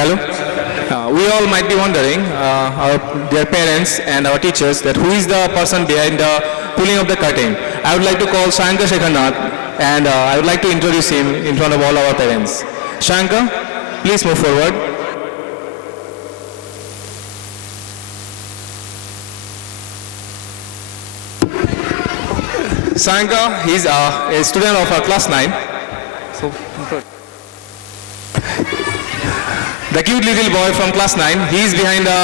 Hello. We all might be wondering, our dear parents and our teachers, that who is the person behind the pulling of the curtain. I would like to call Shankar Shekharnath, and I would like to introduce him in front of all our parents. Shankar, please move forward. Shankar, he is a student of our class 9. So, the cute little boy from class 9, he is behind the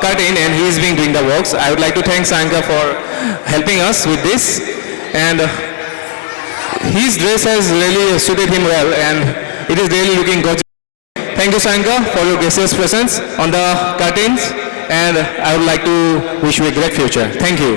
curtain and he is doing the works. I would like to thank Shankar for helping us with this. And his dress has really suited him well and it is really looking gorgeous. Thank you, Shankar, for your gracious presence on the curtains. And I would like to wish you a great future. Thank you.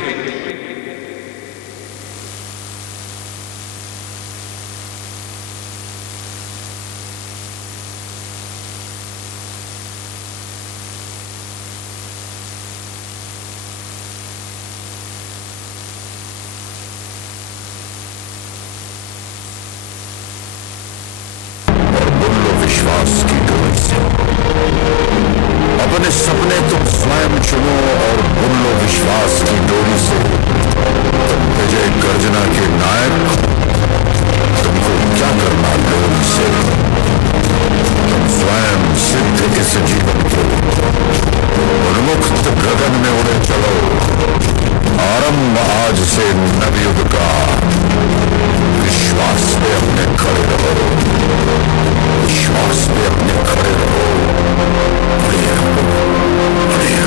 विश्वास की door से अपने सपने तुम स्वयं चुनो और बुन लो विश्वास की डोरी से। तुम विजय गर्जना के नायक, तुमको क्या करना डोरी से। तुम स्वयं सिद्ध इस जीवन के उन्मुक्त गगन में उड़े चलो। आरंभ आज से नवयुग का, विश्वास पे अपने खड़े रहो, विश्वास पे अपने खड़े रहो। बढ़िया, बढ़िया।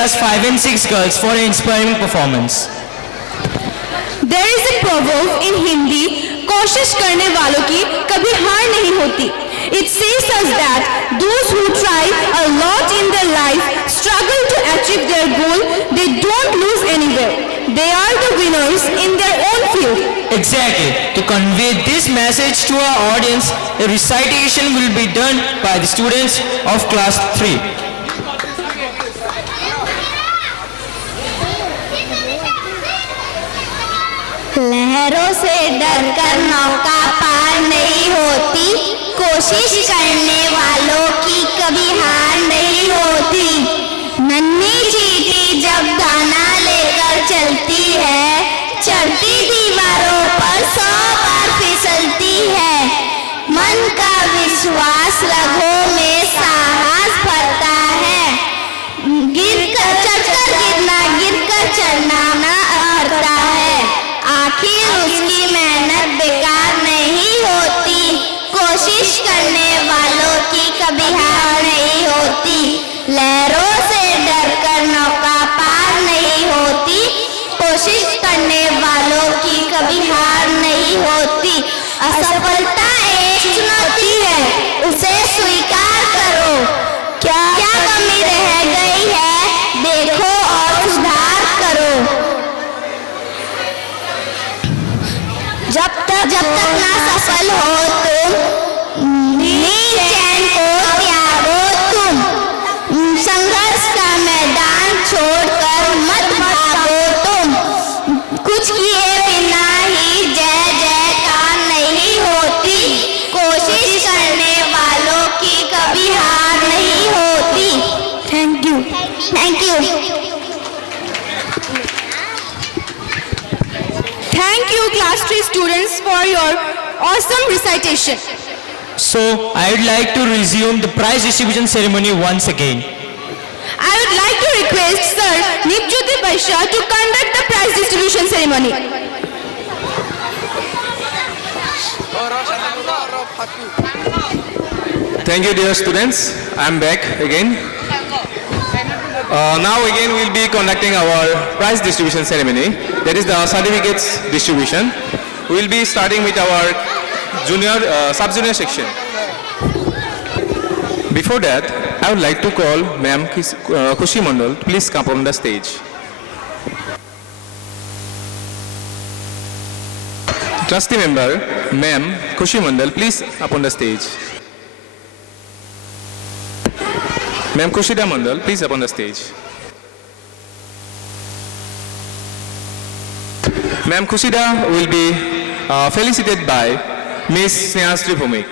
class 5 and 6 girls for an inspiring performance. There is a proverb in Hindi, कोशिश करने वालों की कभी हार नहीं होती. It says us that those who try a lot in their life struggle to achieve their goal. They don't lose anywhere. They are the winners in their own field. Exactly. To convey this message to our audience, a recitation will be done by the students of class 3. लहरों से डरकर नौका पार नहीं होती, कोशिश करने वालों की कभी हार नहीं होती. नन्ही चींटी जब दाना लेकर चलती है, चढ़ती दीवारों पर 100 बार फिसलती है. मन का विश्वास रगों में साहस भरता है. गिरकर चढ़कर गिरना, गिरकर चढ़ना ना हारता है. आखिर उसकी मेहनत बेकार नहीं होती, कोशिश करने वालों की कभी हार नहीं होती. लहरों से डरकर नौका पार नहीं होती, कोशिश करने वालों की कभी हार नहीं होती. असफलता एक चुनौती है, उसे स्वीकार करो. क्या कमी रह गई है, देखो और सुधार करो. जब तक ना सफल हो तुम, नींद चैन को त्यागो तुम. संघर्ष का मैदान छोड़कर मत भागो तुम. कुछ किए बिना ही जय जयकार नहीं होती, कोशिश करने वालों की कभी हार नहीं होती. Thank you. Thank you. Thank you, class 3 students, for your awesome recitation. So, I would like to resume the prize distribution ceremony once again. I would like to request Sir Nipjyoti Vaishya to conduct the prize distribution ceremony. Thank you, dear students. I'm back again. Now again we'll be conducting our prize distribution ceremony. That is the certificates distribution. We'll be starting with our junior, sub-junior section. Before that, I would like to call Ma'am Khushi Mandal. Please come on the stage. Trustee member, Ma'am Khushi Mandal, please up on the stage. Ma'am Khushida Mandal, please up on the stage. Ma'am Khushida will be felicitated by Miss Snehasri Bhumik.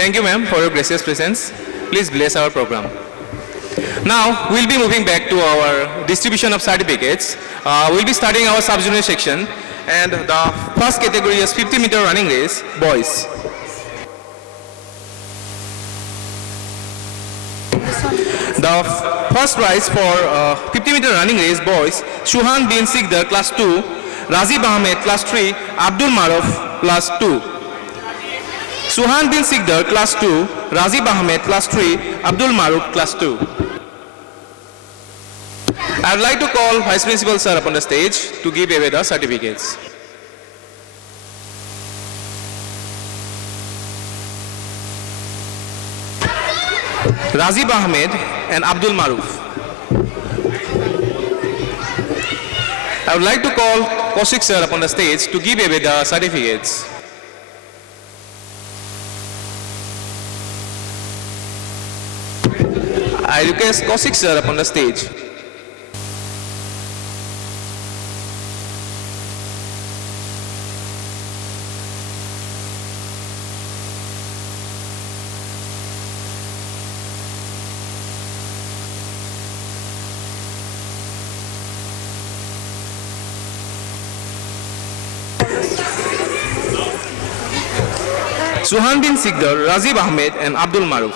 Thank you, ma'am, for your gracious presence. Please bless our program. Now, we'll be moving back to our distribution of certificates. We'll be starting our sub-junior section, and the first category is 50-meter running race, boys. The first prize for 50-meter running race, boys, Shuhan bin Sikdar, class 2, Razib Ahmed, class 3, Abdul Maruf, class 2. Suhan bin Sikdar, class 2, Razib Ahmed, class 3, Abdul Maruf, class 2. I would like to call Vice Principal Sir up on the stage to give away the certificates. Razib Ahmed and Abdul Maruf. I would like to call Kaushik Sir up on the stage to give away the certificates. I request Kaushik Sir up on the stage. Suhan bin Sikdar, Razib Ahmed and Abdul Maruf.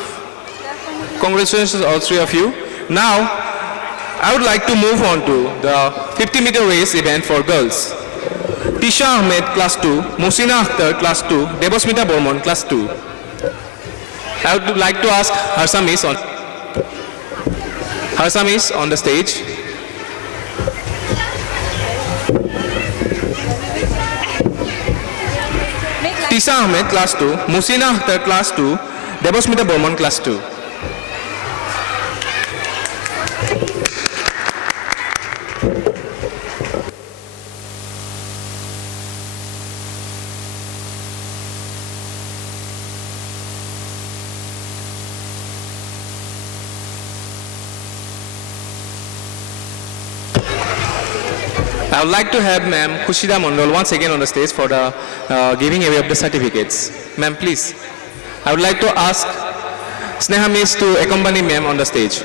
Congratulations all three of you. Now, I would like to move on to the 50-meter race event for girls. Tisha Ahmed, Class 2, Musina Akhtar, Class 2, Debasmita Bormon, Class 2. I would like to ask Harsa Miss on the stage. Tisha Ahmed, Class 2, Musina Akhtar, Class 2, Debasmita Bormon, Class 2. I would like to have Ma'am Khushida Mondol once again on the stage for the giving away of the certificates. Ma'am, please. I would like to ask Sneha Miss to accompany Ma'am on the stage.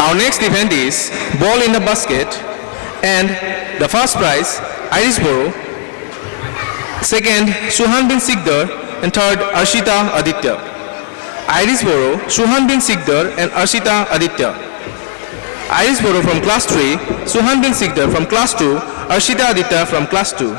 Our next event is ball in the basket, and the first prize, Irisboro. Second, Suhan bin Sikdar, and third, Arshita Aditya. Irisboro, Suhan bin Sikdar, and Arshita Aditya. Irisboro from Class 3, Suhan bin Sikdar from Class 2, Arshita Aditya from Class 2.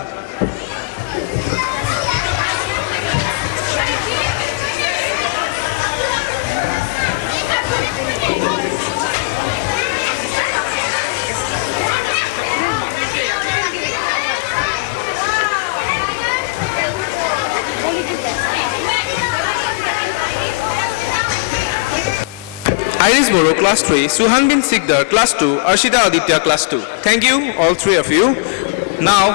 Irisboro, Class 3, Suhan bin Sikdar, Class 2, Arshita Aditya, Class 2. Thank you, all three of you. Now,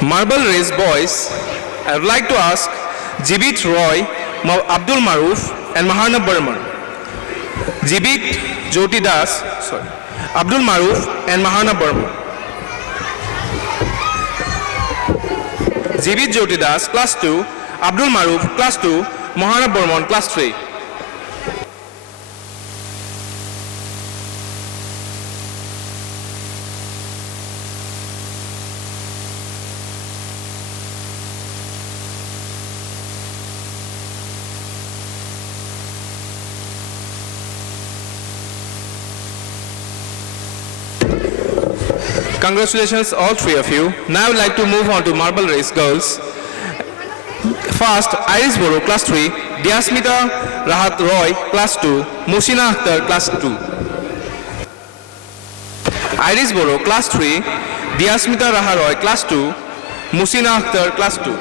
Marble Race Boys, I would like to ask Jibit Roy, Abdul Maruf, and Maharna Burman. Jibit Jyoti Das, Abdul Maruf, and Maharna Burman. Jibit Jyoti Das, Class 2, Abdul Maruf, Class 2, Maharna Burman, Class 3. Congratulations, all three of you. Now I would like to move on to Marble Race Girls. First, Irisboro, Class 3, Diasmita Rahat Roy, Class 2, Musina Akhtar, Class 2. Irisboro, Class 3, Diasmita Rahat Roy, Class 2, Musina Akhtar, Class 2.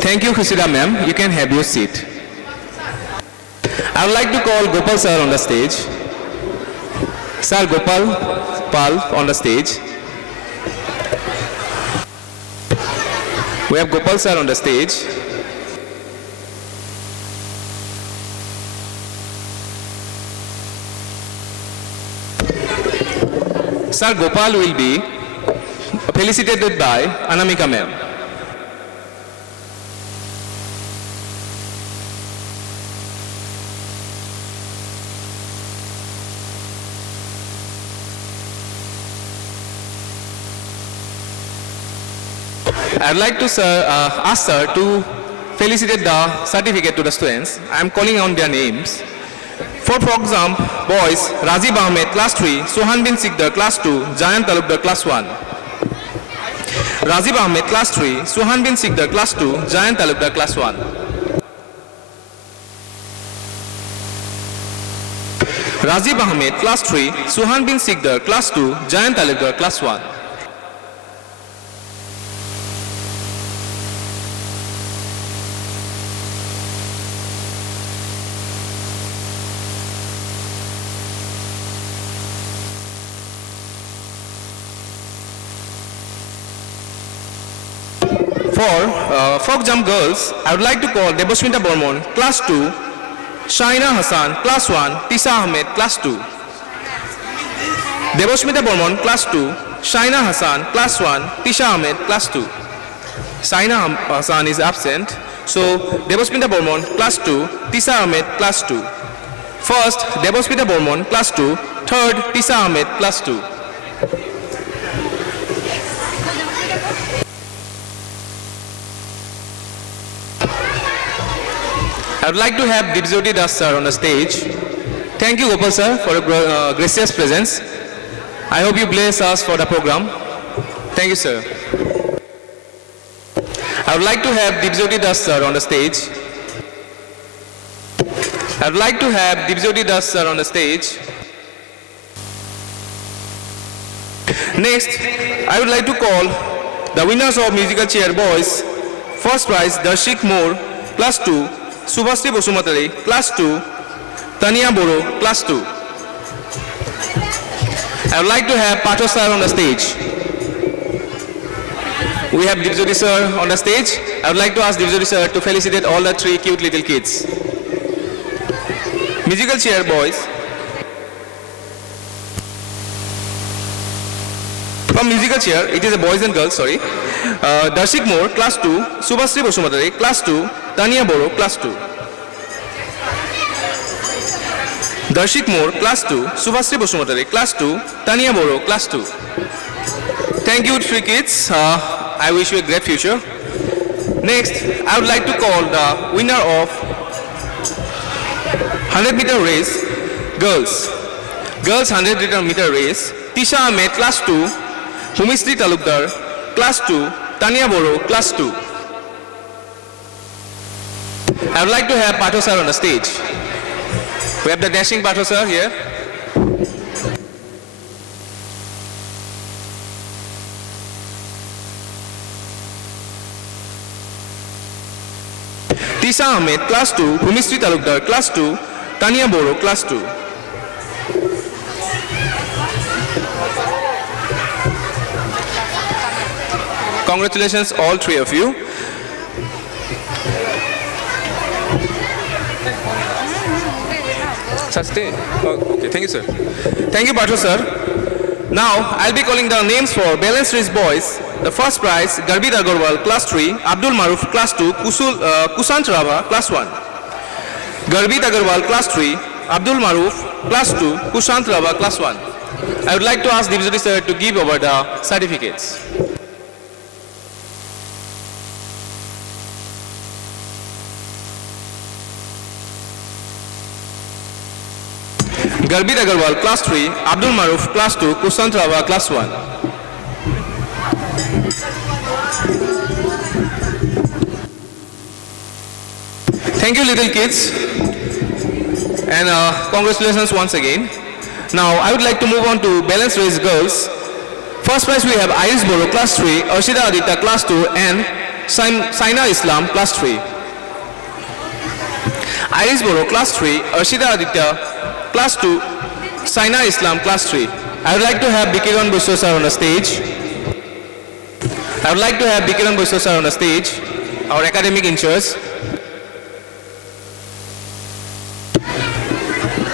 Thank you, Khushida ma'am. You can have your seat. I would like to call Gopal sir on the stage. Sir Gopal Pal on the stage. We have Gopal sir on the stage. Sir Gopal will be felicitated by Anamika ma'am. I would like to ask sir to felicitate the certificate to the students. I am calling on their names. For example, boys, Razib Ahmed, Class 3, Suhan bin Sikdar, Class 2, Jayan Talukdar, Class 1. Razib Ahmed, Class 3, Suhan bin Sikdar, Class 2, Jayan Talukdar, Class 1. Razib Ahmed, Class 3, Suhan bin Sikdar, Class 2, Jayan Talukdar, Class 1. For folk jump girls, I would like to call Debosmita Bormon, class 2, Shaina Hassan, class 1, Tisa Ahmed, class 2. Debosmita Bormon, class 2, Shaina Hassan, class 1, Tisha Ahmed, class 2. Shaina Hassan is absent, so Debosmita Bormon, class 2, Tisa Ahmed, class 2. First, Debosmita Bormon, class 2. Third, Tisa Ahmed, class 2. I would like to have Dipjyoti Das sir on the stage. Thank you, Gopal sir, for your gracious presence. I hope you bless us for the program. Thank you, sir. I would like to have Dipjyoti Das sir on the stage. I would like to have Dipjyoti Das sir on the stage. Next, I would like to call the winners of musical chair boys. First prize, Darshik Moore, class 2, Subhasri Bosumatari, class 2, Tania Boro, class 2. I would like to have Pato sir on the stage. We have Dipjyoti sir on the stage. I would like to ask Dipjyoti sir to felicitate all the 3 cute little kids. Musical chair boys. From musical chair, it is a boys and girls, sorry. Darshik Moore, class 2, Subhasri Bosumatari, class 2, Tania Boro, class 2. Darshik Moore, class 2, Subhasri Bosumatari, class 2, Tania Boro, class 2. Thank you, 3 kids. I wish you a great future. Next, I would like to call the winner of 100-meter race, girls. Girls 100-meter race, Tisha Ahmed, class 2, Bhumishri Talukdar, class 2, Tania Boro, class 2. I would like to have Pato sir on the stage. We have the dashing Pato sir here. Tisha Ahmed, class 2, Bhumishri Talukdar, class 2, Tania Boro, class 2. Congratulations, all 3 of you. Sir, stay. Oh, okay, thank you, sir. Thank you, Pato sir. Now, I'll be calling the names for Balance Race Boys. The first prize, Garbit Agarwal, class 3, Abdul Maruf, class 2, Kusant Rava, class 1. Garbit Agarwal, class 3, Abdul Maruf, class 2, Kusant Rava, class 1. I would like to ask Dipjyoti sir to give over the certificates. Garbit Agarwal, class 3, Abdul Maruf, class 2, Kusant Rava, class 1. Thank you, little kids, and congratulations once again. Now, I would like to move on to Balance Race Girls. First prize we have Iris Boro, class 3, Arshida Aditya, class 2, and Saina Islam, class 3. Iris Boro, class 3, Arshida Aditya, class 2, Saina Islam, class 3. I would like to have Bikiran Busso sir on the stage. I would like to have Bikiran Busso sir on the stage, our academic in charge.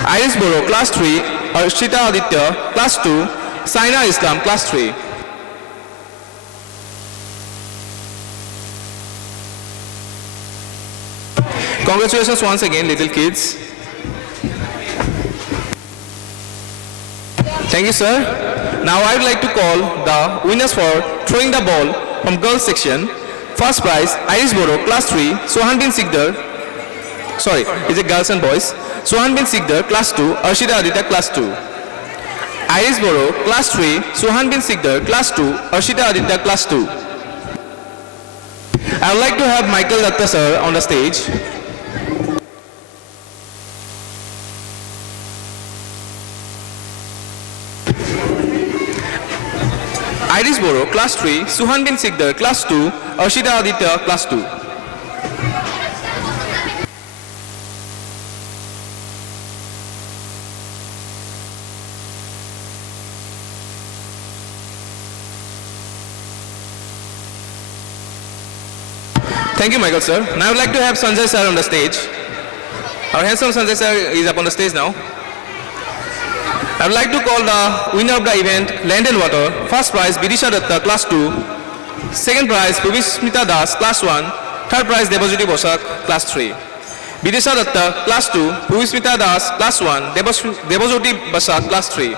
Iris Boro, class 3, Arshita Aditya, class 2, Saina Islam, class 3. Congratulations once again, little kids. Thank you, sir. Now I would like to call the winners for throwing the ball from girls section. First prize, Iris Boro, class 3, Sohanbin Sikdar. Sorry, is it girls and boys? Sohanbin Sikdar, class 2, Arshida Aditya, class 2. Iris Boro, class 3, Sohanbin Sikdar, class 2, Arshida Aditya, class 2. I would like to have Michael Datta sir on the stage. Iris Boro, class 3, Suhanbin Sikdar, class 2, Arshida Aditya, class 2. Thank you, Michael sir. Now I would like to have Sanjay sir on the stage. Our handsome Sanjay sir is up on the stage now. I would like to call the winner of the event, Land and Water. First prize, Bidisha Datta, Class 2. Second prize, Pubismita Das, Class 1. Third prize, Debojyoti Bosak, Class 3. Bidisha Datta, Class 2. Pubismita Das, Class 1. Debojyoti Bosak, Class 3.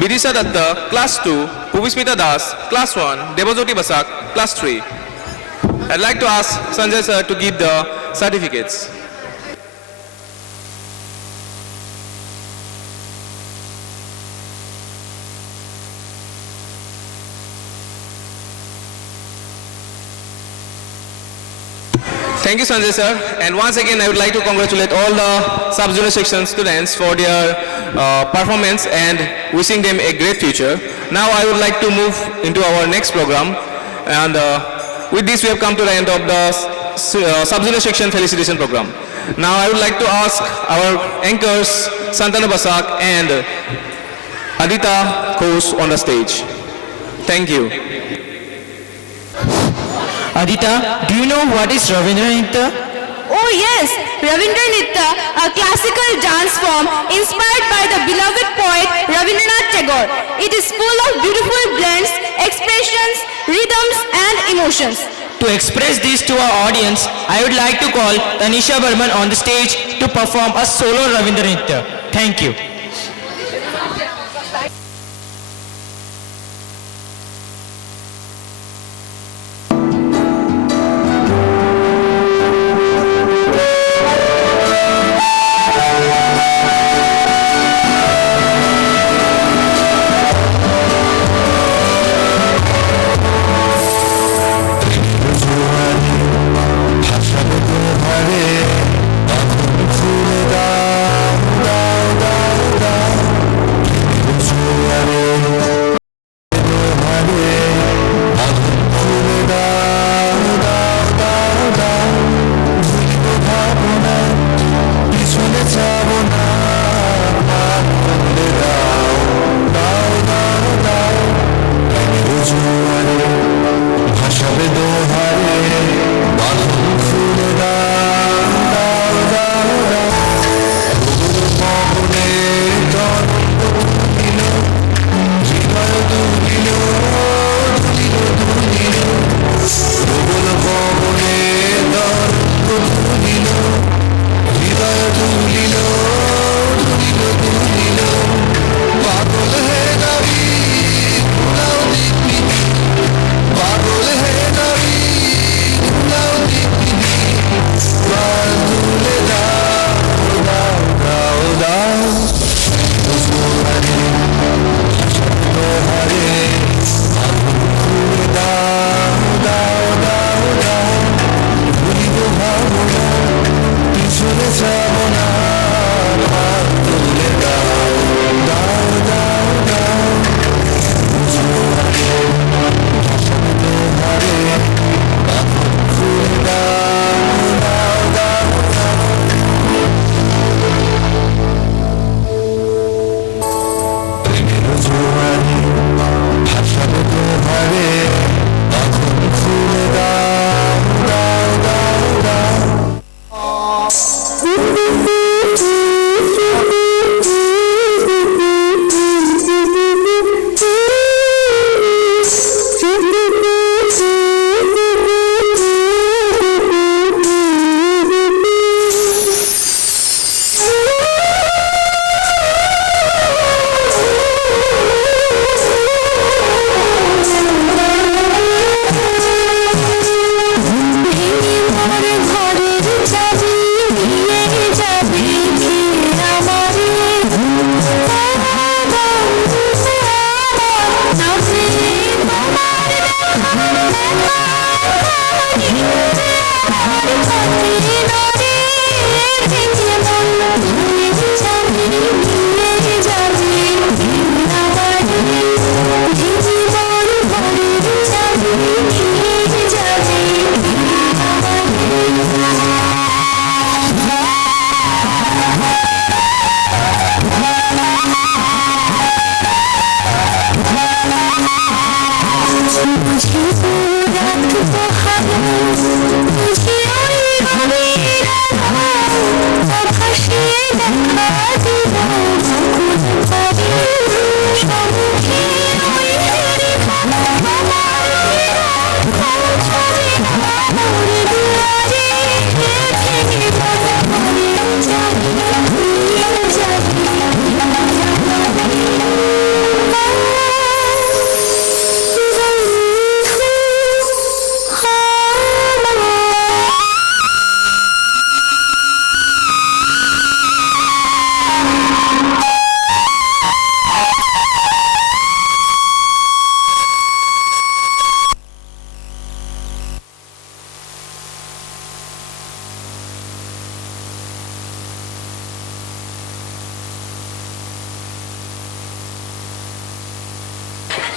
Bidisha Datta, Class 2. Pubismita Das, Class 1. Debojyoti Bosak, Class 3. I'd like to ask Sanjay sir to give the certificates. Thank you, Sanjay sir. And once again, I would like to congratulate all the sub-junior section students for their performance and wishing them a great future. Now I would like to move into our next program. And with this, we have come to the end of the sub-junior section felicitation program. Now I would like to ask our anchors, Santanu Basak and Adita Kos on the stage. Thank you. Adita, do you know what is Ravindra Nitya? Oh yes, Ravindra Nitya, a classical dance form inspired by the beloved poet Rabindranath Tagore. It is full of beautiful blends, expressions, rhythms and emotions. To express this to our audience, I would like to call Tanisha Burman on the stage to perform a solo Ravindra Nitya. Thank you. ভাষা তোমারে আগুন ফুলে দাও দাও দাও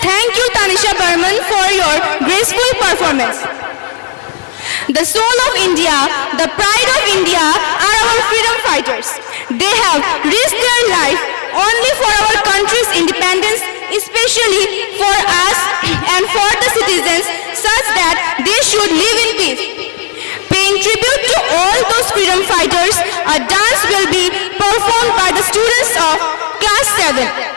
Thank you, Tanisha Burman, for your graceful performance. The soul of India, the pride of India are our freedom fighters. They have risked their life only for our country's independence, especially for us and for the citizens, such that they should live in peace. Paying tribute to all those freedom fighters, a dance will be performed by the students of class 7.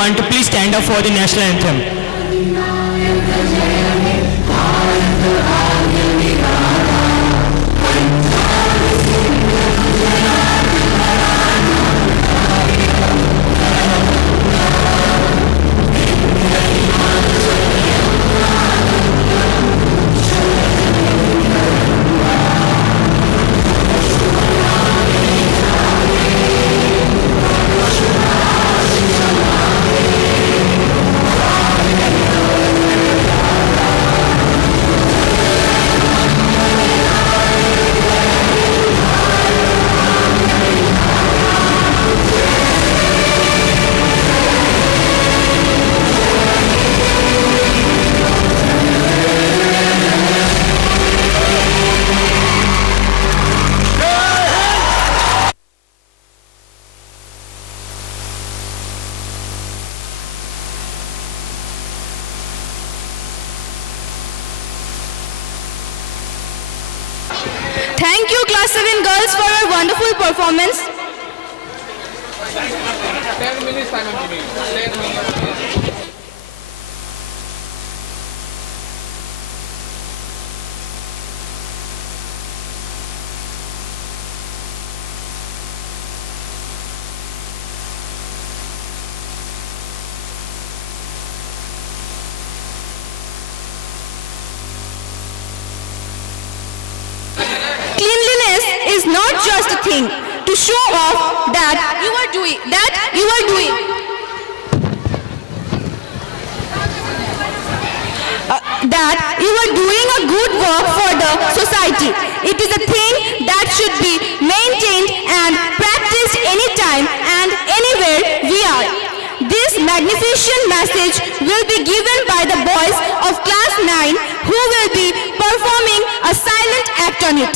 everyone to please stand up for the national anthem. Thank you, Class 7 girls, for your wonderful performance. Cleanliness is not just a thing to show off that you are doing. That you are doing a good work for the society. It is a thing that should be maintained and practiced anytime and anywhere we are. This magnificent message will be given by the boys of class 9 who will be performing a silent act on it.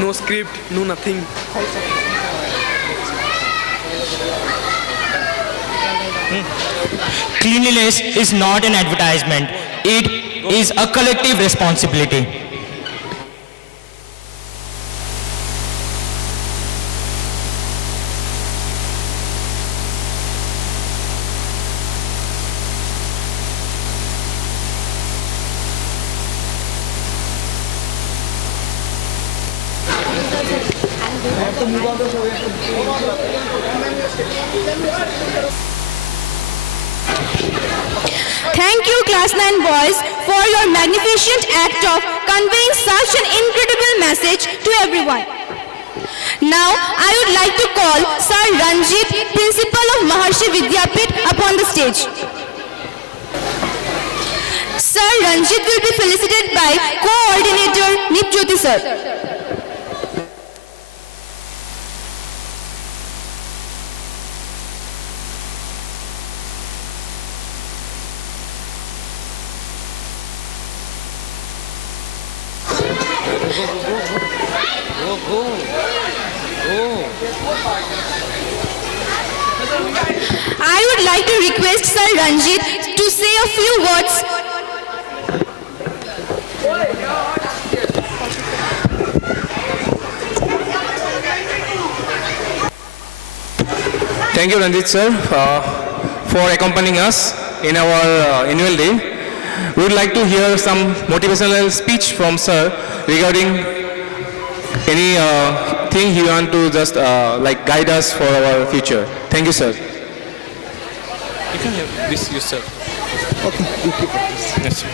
No script, no nothing. Cleanliness is not an advertisement. It is a collective responsibility. Thank you, Class 9 boys, for your magnificent act of conveying such an incredible message to everyone. Now, I would like to call Sir Ranjit, Principal of Maharshi Vidyapit, upon the stage. Sir Ranjit will be felicitated by Coordinator Nipjyoti sir. I would like to request Sir Ranjit to say a few words. Thank you, Ranjit sir, for accompanying us in our annual day. We would like to hear some motivational speech from sir regarding any thing he want to just like guide us for our future. Thank you, sir. You can have this yourself. Okay, you keep it. Yes, sir.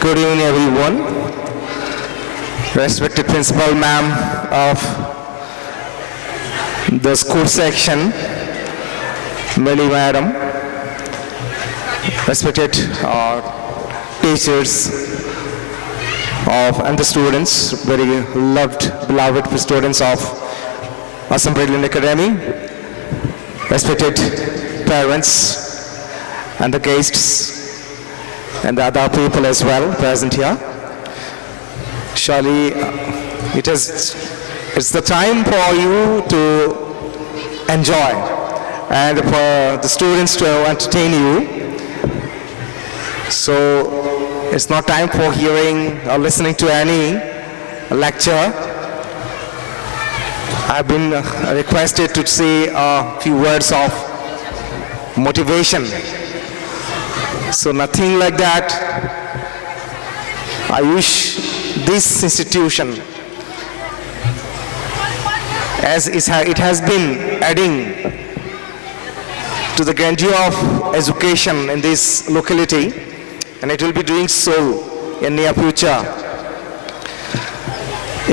Good evening, everyone. Respected Principal Ma'am of the school section, Melly Madam, respected teachers and the students, very loved, beloved students of Assam Brilliant Academy, respected parents and the guests, and the other people as well present here. Surely it's the time for you to enjoy and for the students to entertain you. So it's not time for hearing or listening to any lecture. I've been requested to say a few words of motivation. So nothing like that. I wish this institution, as it has been adding to the grandeur of education in this locality, and it will be doing so in near future.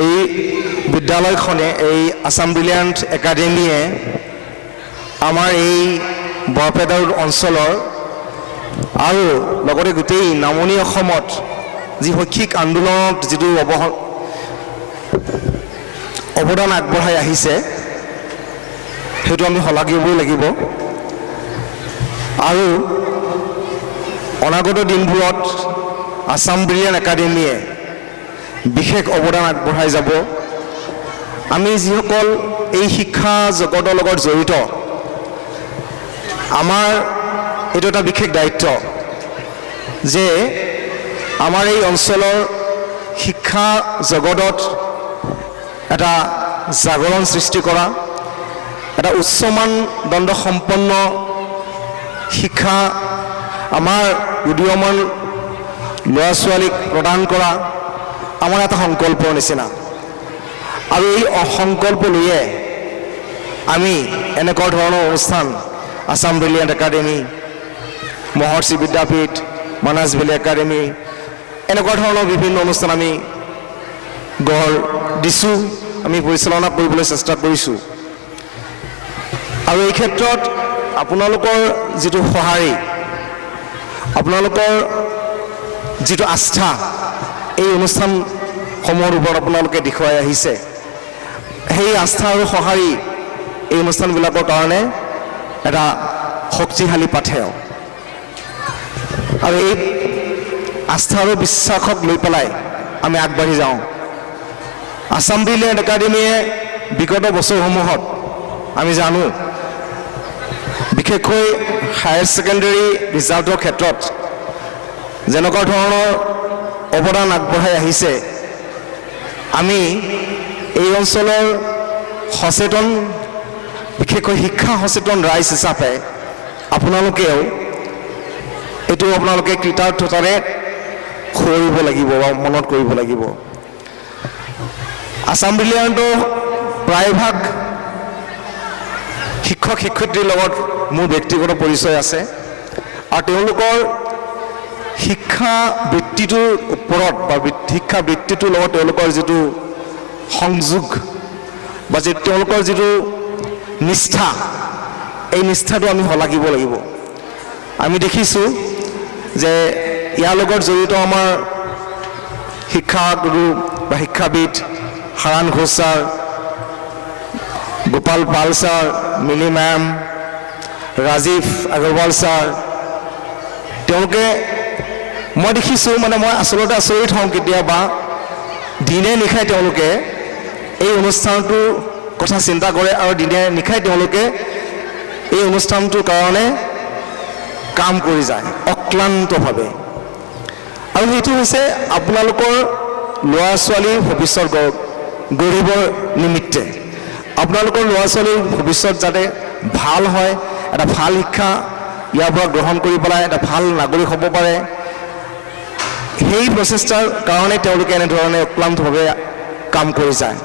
এই বিদ্যালয়খনে এই Assam brilliant একাডেমীয়ে আমাৰ এই বৰপেটা অঞ্চলৰ আৰু লগতে গোটেই নামনি অসমত যি শৈক্ষিক আন্দোলনত যিটো অৱদান আগবঢ়াই আহিছে সেইটো আমি শলাগিবই লাগিব আৰু অনাগত দিনবোৰত আসাম ব্ৰিলিয়াণ্ট একাডেমীয়ে বিশেষ অৱদান আগবঢ়াই যাব আমি যিসকল এই শিক্ষা জগতৰ লগত জড়িত আমাৰ এইটো এটা বিশেষ দায়িত্ব যে আমাৰ এই অঞ্চলৰ শিক্ষা জগতত এটা জাগৰণ সৃষ্টি কৰা এটা উচ্চ মানদণ্ড সম্পন্ন শিক্ষা আমাৰ উদীয়মান ল'ৰা ছোৱালীক প্ৰদান কৰা আমাৰ এটা সংকল্পৰ নিচিনা আৰু এই সংকল্প লৈয়ে আমি এনেকুৱা ধৰণৰ অনুষ্ঠান আসাম ব্ৰিলিয়াণ্ট একাডেমী মহৰ্ষি বিদ্যাপীঠ মানস ভেলী একাডেমী এনেকুৱা ধৰণৰ বিভিন্ন অনুষ্ঠান আমি গঢ় দিছোঁ আমি পৰিচালনা কৰিবলৈ চেষ্টা কৰিছোঁ আৰু এই ক্ষেত্ৰত আপোনালোকৰ যিটো সঁহাৰি আপোনালোকৰ যিটো আস্থা এই অনুষ্ঠান সমূহৰ ওপৰত আপোনালোকে দেখুৱাই আহিছে সেই আস্থা আৰু সঁহাৰি এই অনুষ্ঠানবিলাকৰ কাৰণে এটা শক্তিশালী পাথেয় আৰু এই আস্থা আৰু বিশ্বাসক লৈ পেলাই আমি আগবাঢ়ি যাওঁ আসাম ব্ৰিলিয়েণ্ট একাডেমীয়ে বিগত বছৰসমূহত আমি জানো বিশেষকৈ হায়াৰ ছেকেণ্ডেৰী ৰিজাল্টৰ ক্ষেত্ৰত যেনেকুৱা ধৰণৰ অৱদান আগবঢ়াই আহিছে আমি এই অঞ্চলৰ সচেতন বিশেষকৈ শিক্ষা সচেতন ৰাইজ হিচাপে আপোনালোকেও এইটো আপোনালোকে কৃতাৰ্থতাৰে কৰিব লাগিব বা মনত কৰিব লাগিব আসাম ব্ৰিলিয়েণ্টৰ প্ৰায়ভাগ শিক্ষক শিক্ষয়িত্ৰীৰ লগত মোৰ ব্যক্তিগত পৰিচয় আছে আৰু তেওঁলোকৰ শিক্ষা বৃত্তিটোৰ ওপৰত বা শিক্ষা বৃত্তিটোৰ লগত তেওঁলোকৰ যিটো সংযোগ বা তেওঁলোকৰ যিটো নিষ্ঠা এই নিষ্ঠাটো আমি শলাগিব লাগিব আমি দেখিছোঁ যে ইয়াৰ লগত জড়িত আমাৰ শিক্ষাগুৰু বা শিক্ষাবিদ হাৰান ঘোষ ছাৰ গোপাল পাল ছাৰ মিলি মেম ৰাজীৱ আগৰৱাল ছাৰ তেওঁলোকে মই দেখিছোঁ মানে মই আচলতে আচৰিত হওঁ কেতিয়াবা দিনে নিশাই তেওঁলোকে এই অনুষ্ঠানটোৰ কথা চিন্তা কৰে আৰু দিনে নিশাই তেওঁলোকে এই অনুষ্ঠানটোৰ কাৰণে কাম কৰি যায় অক্লান্তভাৱে আৰু সেইটো হৈছে আপোনালোকৰ ল'ৰা ছোৱালীৰ ভৱিষ্যত গঢ়িবৰ নিমিত্তে আপোনালোকৰ ল'ৰা ছোৱালীৰ ভৱিষ্যত যাতে ভাল হয় এটা ভাল শিক্ষা ইয়াৰ পৰা গ্ৰহণ কৰি পেলাই এটা ভাল নাগৰিক হ'ব পাৰে সেই প্ৰচেষ্টাৰ কাৰণে তেওঁলোকে এনেধৰণে অক্লান্তভাৱে কাম কৰি যায়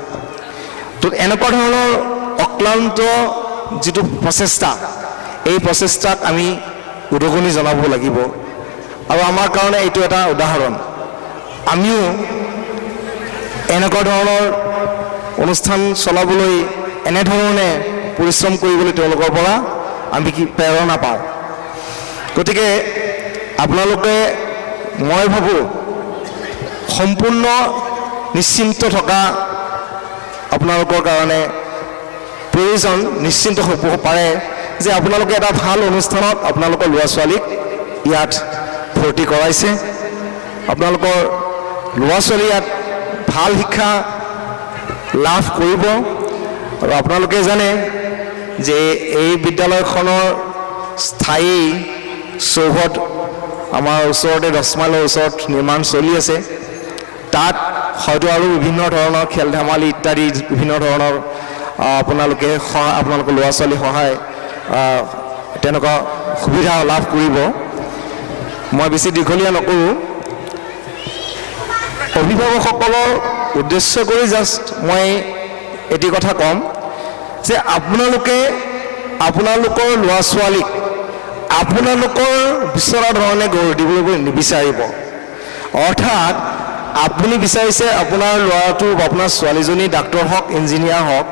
তো এনেকুৱা ধৰণৰ অক্লান্ত যিটো প্ৰচেষ্টা এই প্ৰচেষ্টাক আমি উদগনি জনাব লাগিব আৰু আমাৰ কাৰণে এইটো এটা উদাহৰণ আমিও এনেকুৱা ধৰণৰ অনুষ্ঠান চলাবলৈ এনেধৰণে পৰিশ্ৰম কৰিবলৈ তেওঁলোকৰ পৰা আমি কি প্ৰেৰণা পাওঁ গতিকে আপোনালোকে মই ভাবোঁ সম্পূৰ্ণ নিশ্চিন্ত থকা আপোনালোকৰ কাৰণে প্ৰয়োজন নিশ্চিন্ত হ'ব পাৰে যে আপোনালোকে এটা ভাল অনুষ্ঠানত আপোনালোকৰ ল'ৰা ছোৱালীক ইয়াত ভৰ্তি কৰাইছে আপোনালোকৰ ল'ৰা ছোৱালী ইয়াত ভাল শিক্ষা লাভ কৰিব আৰু আপোনালোকে জানে যে এই বিদ্যালয়খনৰ স্থায়ী চৌহদ আমাৰ ওচৰতে 10 মাইলৰ ওচৰত নিৰ্মাণ চলি আছে তাত হয়তো আৰু বিভিন্ন ধৰণৰ খেল ধেমালি ইত্যাদি বিভিন্ন ধৰণৰ আপোনালোকে আপোনালোকৰ ল'ৰা ছোৱালী সহায় তেনেকুৱা সুবিধা লাভ কৰিব মই বেছি দীঘলীয়া নকৰোঁ অভিভাৱকসকলৰ উদ্দেশ্য কৰি জাষ্ট মই এটি কথা ক'ম যে আপোনালোকে আপোনালোকৰ ল'ৰা ছোৱালীক আপোনালোকৰ বিচৰা ধৰণে গঢ় দিবলৈ নিবিচাৰিব অৰ্থাৎ আপুনি বিচাৰিছে আপোনাৰ ল'ৰাটো বা আপোনাৰ ছোৱালীজনী ডাক্তৰ হওক ইঞ্জিনিয়াৰ হওক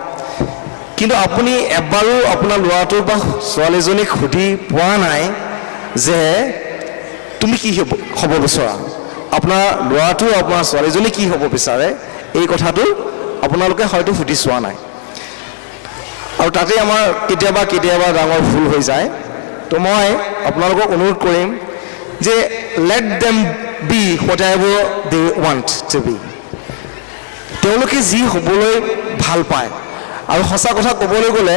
কিন্তু আপুনি এবাৰো আপোনাৰ ল'ৰাটো বা ছোৱালীজনীক সুধি পোৱা নাই যে তুমি কি হ'ব বিচৰা আপোনাৰ ল'ৰাটো আপোনাৰ ছোৱালীজনী কি হ'ব বিচাৰে এই কথাটো আপোনালোকে হয়তো সুধি চোৱা নাই আৰু তাতে আমাৰ কেতিয়াবা ডাঙৰ ভুল হৈ যায় তো মই আপোনালোকক অনুৰোধ কৰিম যে let them be whatever they want to be তেওঁলোকে যি হ'বলৈ ভাল পায় আৰু সঁচা কথা ক'বলৈ গ'লে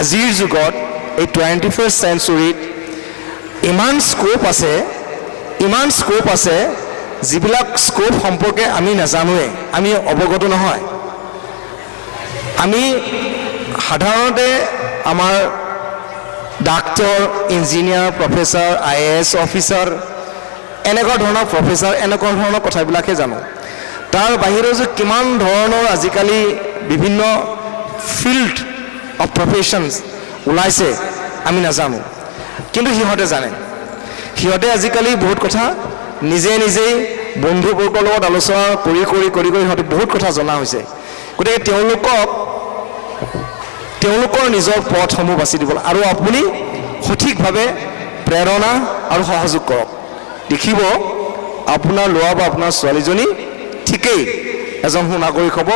আজিৰ যুগত এই 21st চেঞ্চুৰীত ইমান স্কোপ আছে যিবিলাক স্কোপ সম্পৰ্কে আমি নাজানোৱে আমি অৱগত নহয় আমি সাধাৰণতে আমাৰ ডাক্তৰ ইঞ্জিনিয়াৰ প্ৰফেচাৰ IAS অফিচাৰ এনেকুৱা ধৰণৰ প্ৰফেচাৰ এনেকুৱা ধৰণৰ কথাবিলাকহে জানো তাৰ বাহিৰেও যে কিমান ধৰণৰ আজিকালি বিভিন্ন ফিল্ড অফ প্ৰফেশ্যনছ ওলাইছে আমি নাজানো কিন্তু সিহঁতে জানে সিহঁতে আজিকালি বহুত কথা নিজেই বন্ধুবৰ্গৰ লগত আলোচনা কৰি সিহঁতে বহুত কথা জনা হৈছে গতিকে তেওঁলোকৰ নিজৰ পথসমূহ বাছি দিব আৰু আপুনি সঠিকভাৱে প্ৰেৰণা আৰু সহযোগ কৰক দেখিব আপোনাৰ ল'ৰা বা আপোনাৰ ছোৱালীজনী ঠিকেই এজন সুনাগৰিক হ'ব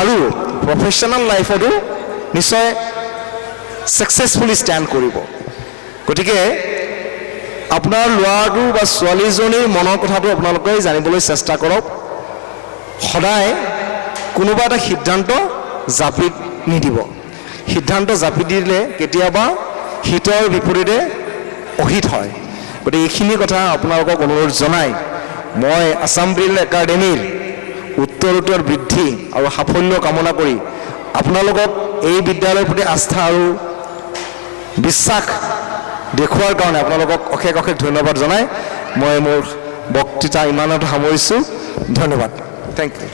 আৰু প্ৰফেশ্যনেল লাইফতো নিশ্চয় ছাকচেছফুলি ষ্টেণ্ড কৰিব। গতিকে আপোনাৰ ল'ৰাটো বা ছোৱালীজনীৰ মনৰ কথাটো আপোনালোকে জানিবলৈ চেষ্টা কৰক। সদায় কোনোবা এটা সিদ্ধান্ত জাপি নিদিব। সিদ্ধান্ত জাপি দিলে কেতিয়াবা হিতৰ বিপৰীতে অহিত হয়। গতিকে এইখিনি কথা আপোনালোকক অনুৰোধ জনাই মই আছাম ব্ৰেইল একাডেমীৰ উত্তৰোত্তৰ বৃদ্ধি আৰু সাফল্য কামনা কৰি আপোনালোকক এই বিদ্যালয়ৰ প্ৰতি আস্থা আৰু বিশ্বাস দেখুৱাৰ কাৰণে আপোনালোকক অশেষ অশেষ ধন্যবাদ জনাই মই মোৰ বক্তৃতা ইমানতে সামৰিছোঁ। ধন্যবাদ। Thank you.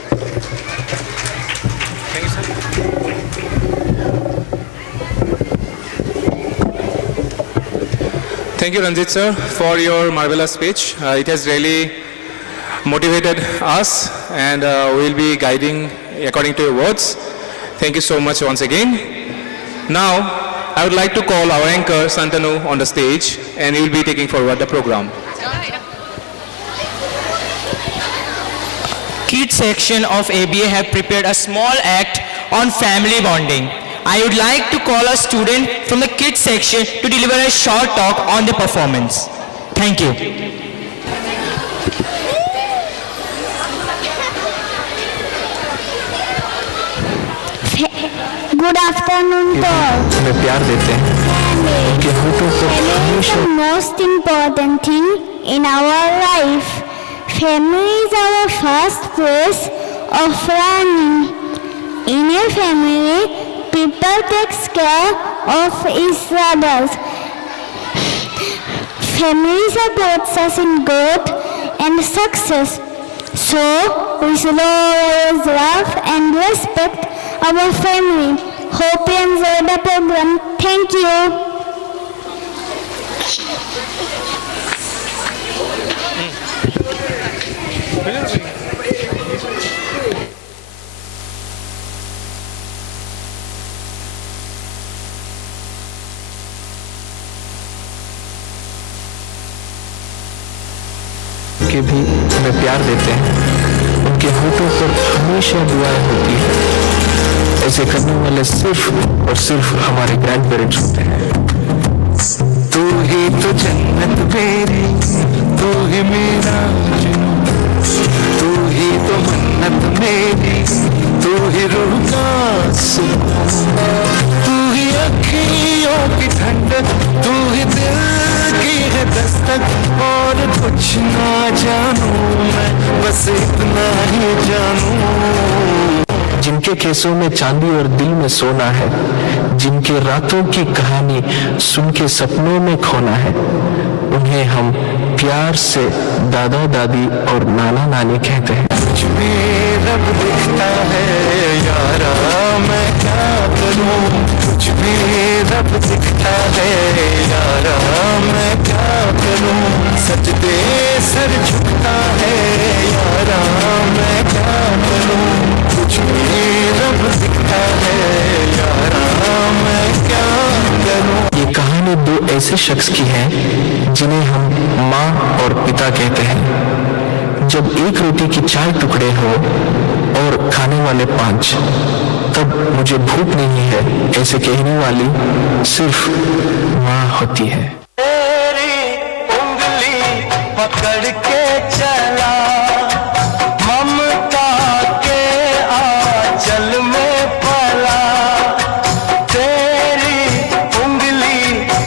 Thank you, Ranjit sir, for your marvelous speech. It has really motivated us, and we'll be guiding according to your words. Thank you so much once again. Now, I would like to call our anchor, Santanu, on the stage, and he will be taking forward the program. Kids section of ABA have prepared a small act on family bonding. I would like to call a student from the kids section to deliver a short talk on the performance. Thank you. Good afternoon to all. हमें प्यार देते हैं उनके होठों पर Family is the most important thing in our life. Family is our first place of learning. In a family, people take care of each other. Family supports us in growth and success. So, we should always love and respect our family. Hope you enjoy the program. Thank you. के भी हमें प्यार देते हैं उनके होठों पर हमेशा दुआएं होती है। ऐसे करने वाले सिर्फ और सिर्फ हमारे ग्रैंड पेरेंट्स होते हैं। तू ही तो जन्नत मेरी, तू ही मेरा जुनून, तू ही तो मन्नत मेरी, तू ही रूह का सुकून, तू ही अखियों की ठंडक, तू ही दिल की है दस्तक। और कुछ ना जानू मैं, बस इतना ही जानू। जिनके केसों में चांदी और दिल में सोना है, जिनके रातों की कहानी सुन के सपनों में खोना है, उन्हें हम प्यार से दादा दादी और नाना नानी कहते हैं। कुछ भी रब दिखता है यारा, मैं क्या करूं? कुछ भी रब दिखता है यारा, मैं क्या करूं? सजदे सर झुकता है यारा, मैं क्या करूं? कुछ भी रब दिखता है यारा, मैं क्या करूं? ये कहानी दो ऐसे शख्स की है जिन्हें हम माँ और पिता कहते हैं। जब एक रोटी की 4 टुकड़े हो और खाने वाले 5, तब मुझे भूख नहीं है ऐसे कहने वाली सिर्फ माँ होती है। तेरी उंगली पकड़ के चला ममता के आंचल में पला, तेरी उंगली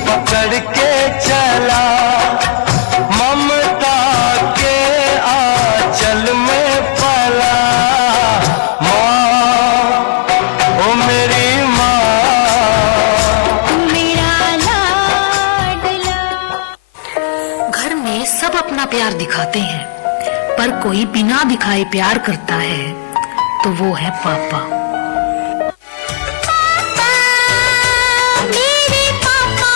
पकड़ के चला ममता के आंचल में पला। माँ, ओ मेरी माँ, मेरा लाडला। घर में सब अपना प्यार दिखाते हैं, पर कोई बिना दिखाए प्यार करता है तो वो है पापा। मेरे पापा।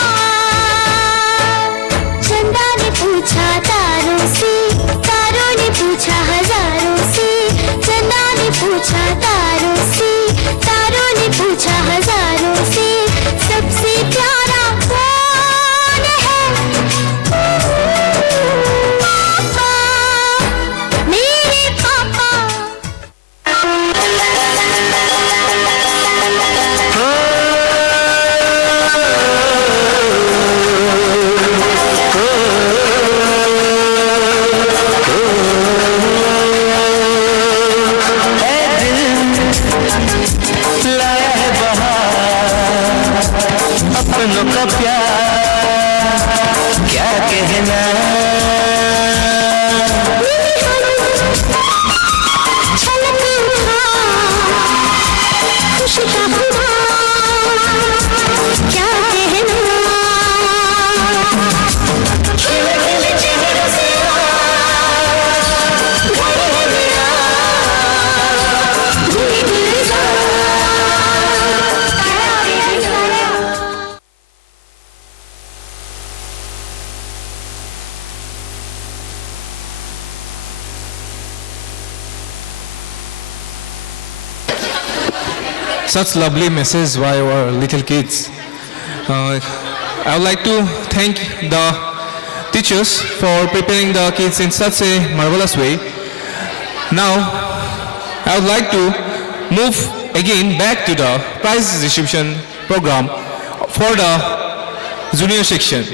चंदा ने पूछा तारों से, तारों ने पूछा हजारों से। चंदा ने पूछा तारों से, तारों ने पूछा हजारों से। सबसे प्यारा कौन है? पापा, मेरे पापा। such lovely message by our little kids. I would like to thank the teachers for preparing the kids in such a marvelous way. Now, I would like to move again back to the prize distribution program for the junior section.